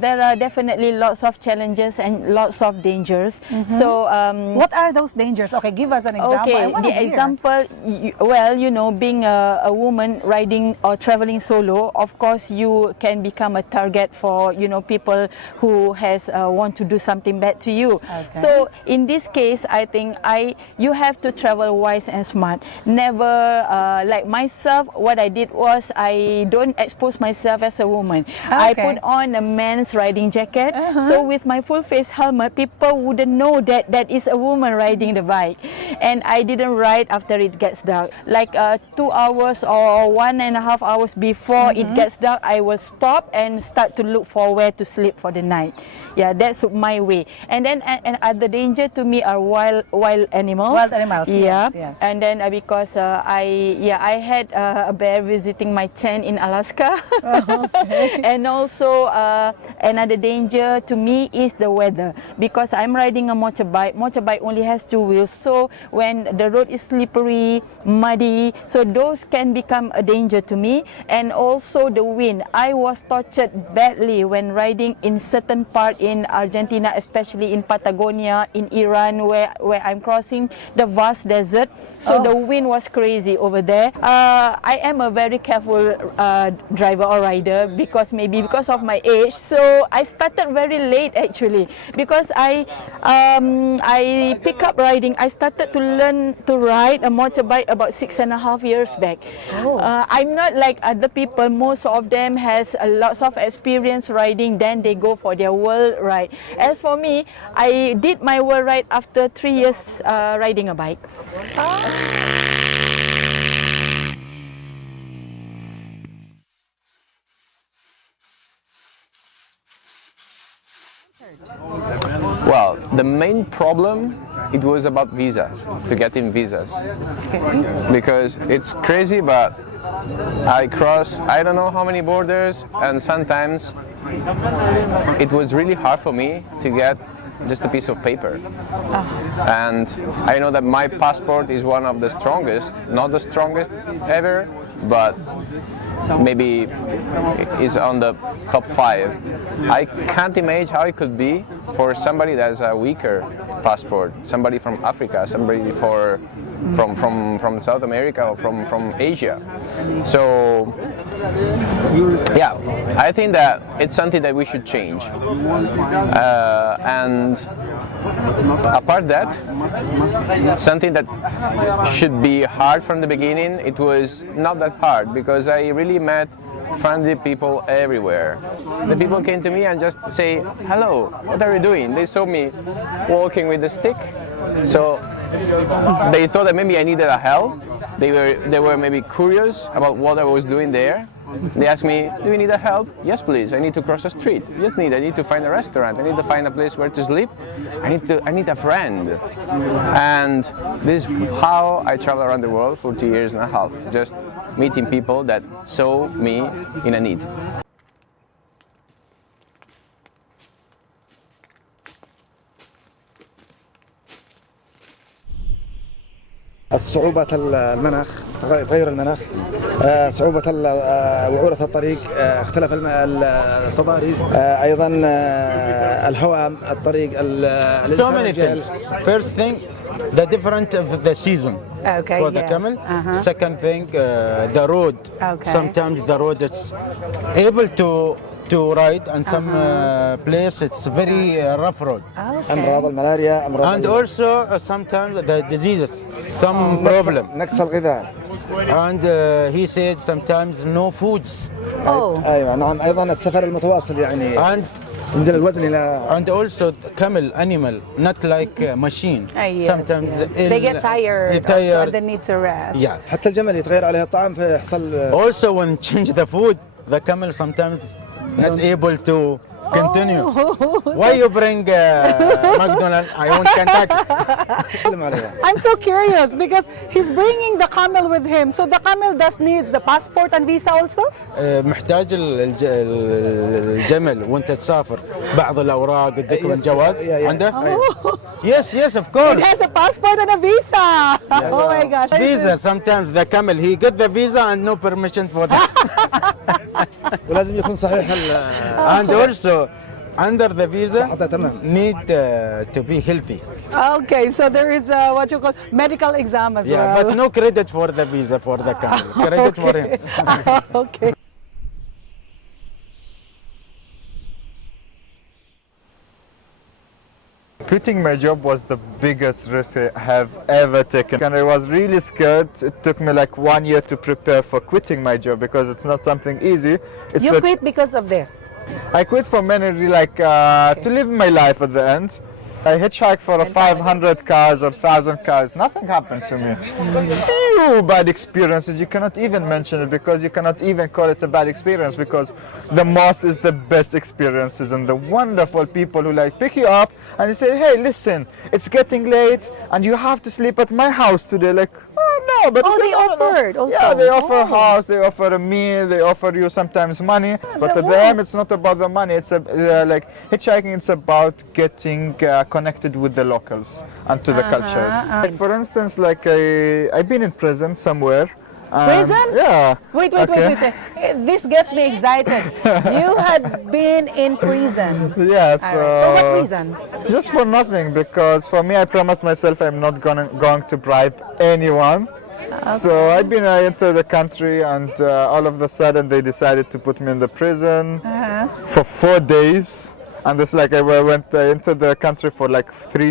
there are definitely lots of challenges and lots of dangers. So What are those dangers? Okay, give us an example. I okay, wanna the hear. example, well, you know, being a woman riding or traveling solo, of course you can become a target for, you know, people who has want to do something bad to you. Okay. So in this case, I think you have to travel wise and smart. Never like myself, what I did was I don't expose myself as a woman. I Okay. put on a man's riding jacket. So with my full face helmet, people wouldn't know that that is a woman riding the bike. And I didn't ride after it gets dark. Like 2 hours or 1.5 hours before it gets dark, I will stop and start to look for where to sleep for the night. Yeah, that's my way. And then the danger to me are wild animals. Wild animals, Yeah. yes. And then because I had a bear visiting my tent in Alaska. Okay. And also another danger to me is the weather, because I'm riding a motorbike. Motorbike only has 2 wheels, so when the road is slippery, muddy, so those can become a danger to me. And also the wind. I was tortured badly when riding in certain part in Argentina, especially in Patagonia, in Iran, where I'm crossing the vast desert. So the wind was crazy over there. I am a very careful driver or rider, because maybe because of my age. So I started very late actually, because I pick up riding. I started to learn to ride a motorbike about 6.5 years back. I'm not like other people. Most of them has lots of experience riding, then they go for their world ride. As for me, I did my world ride after 3 years riding a bike. Well, the main problem, it was about visa, to get in visas. Because it's crazy, but I cross I don't know how many borders, and sometimes it was really hard for me to get just a piece of paper. And I know that my passport is one of the strongest, not the strongest ever, but maybe is on the top 5. I can't imagine how it could be for somebody that has a weaker passport, somebody from Africa, somebody from South America or from Asia. So yeah, I think that it's something that we should change. And apart that, something that should be hard from the beginning, it was not that hard, because I really met friendly people everywhere. The people came to me and just say, hello, what are you doing? They saw me walking with a stick, so they thought that maybe I needed a help. They were maybe curious about what I was doing there. They asked me, do you need a help? Yes, please. I need to cross the street. I need to find a restaurant. I need to find a place where to sleep. I need a friend. And this is how I travel around the world for 2.5 years, just meeting people that saw me in a need. صعوبة المناخ، تغير المناخ، صعوبة وعورة الطريق، اختلاف التضاريس، أيضا الهواء، الطريق. So many things. First thing, the difference of the season for the camel. Second thing, the road. Sometimes the road is able to ride, and some place it's very rough road. أمراض الملاريا، And also sometimes the diseases, some problem. نقص الغذاء. And he said sometimes no foods. أيوة نعم، أيضا السفر المتواصل يعني. And ينزل الوزن إلى. And also camel animal, not like machine. Yes, Sometimes they get tired, so they need to rest. Yeah. حتى الجمل يتغير عليه الطعام فيحصل. Also when change the food, the camel sometimes not able to continue. Why you bring McDonald's? I want Kentucky. I'm so curious because he's bringing the camel with him. So the camel does needs the passport and visa also? محتاج الجمل وانت تسافر بعض الاوراق قدك من جواز عنده؟ Yes, of course. It has a passport and a visa. Oh my gosh. Visa, sometimes the camel he get the visa and no permission for that. ولازم يكون صحيح And also, under the visa, صحتها تمام. need to be healthy. Okay, so there is what you call medical exam as Yeah, well. but no credit for the visa for the camel. Credit for him. Okay. Quitting my job was the biggest risk I have ever taken, and I was really scared. It took me like 1 year to prepare for quitting my job because it's not something easy. It's You not- quit because of this. I quit for mainly like to live my life at the end. I hitchhiked for 500 cars or 1,000 cars. Nothing happened to me. Few bad experiences. You cannot even mention it because you cannot even call it a bad experience because the most is the best experiences and the wonderful people who like pick you up and you say, hey, listen, it's getting late and you have to sleep at my house today. Like, oh no, but Oh, it's they no, no, no. offered also. Yeah, they offer a Oh. house, they offer a meal, they offer you sometimes money. But at the end, it's not about the money. It's like hitchhiking. It's about getting connected with the locals and to the cultures. Like, for instance, like I've been in prison somewhere. Prison? Yeah. Wait. Okay. This gets me excited. You had been in prison. Yes. All right. For what reason? Just for nothing, because for me, I promised myself I'm not going to bribe anyone. So I've been into the country, and all of a sudden they decided to put me in the prison for 4 days. And it's like I went into the country for like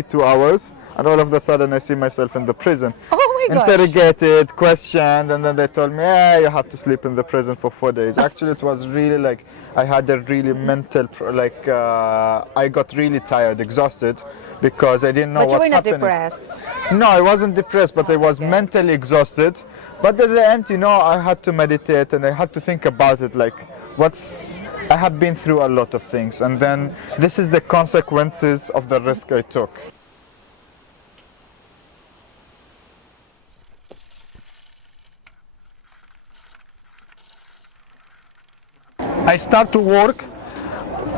2 hours, and all of a sudden I see myself in the prison. Oh my gosh. Interrogated, questioned, and then they told me, yeah, you have to sleep in the prison for 4 days. Actually, it was really like, I had a really mental, I got really tired, exhausted, because I didn't know But you what's were not happening. depressed. No, I wasn't depressed, but I was mentally exhausted. But at the end, I had to meditate and I had to think about it, like, I have been through a lot of things, and then this is the consequences of the risk I took. I start to work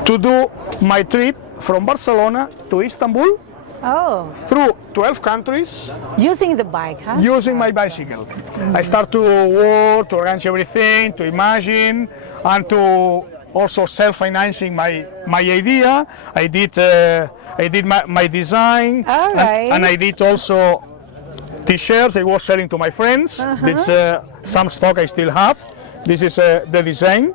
to do my trip from Barcelona to Istanbul Oh, through 12 countries using the bike, huh? using my bicycle. I start to work, to arrange everything, to imagine, and to also self-financing my idea. I did my design, All right. and I did also t-shirts I was selling to my friends. This some stock I still have. This is the design.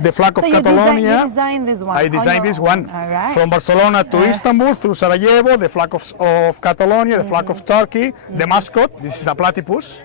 The flag of So Catalonia. you designed this one. I on designed your this own. one. All right. From Barcelona to Istanbul, through Sarajevo, the flag of Catalonia, the flag of Turkey, the mascot. This is a platypus.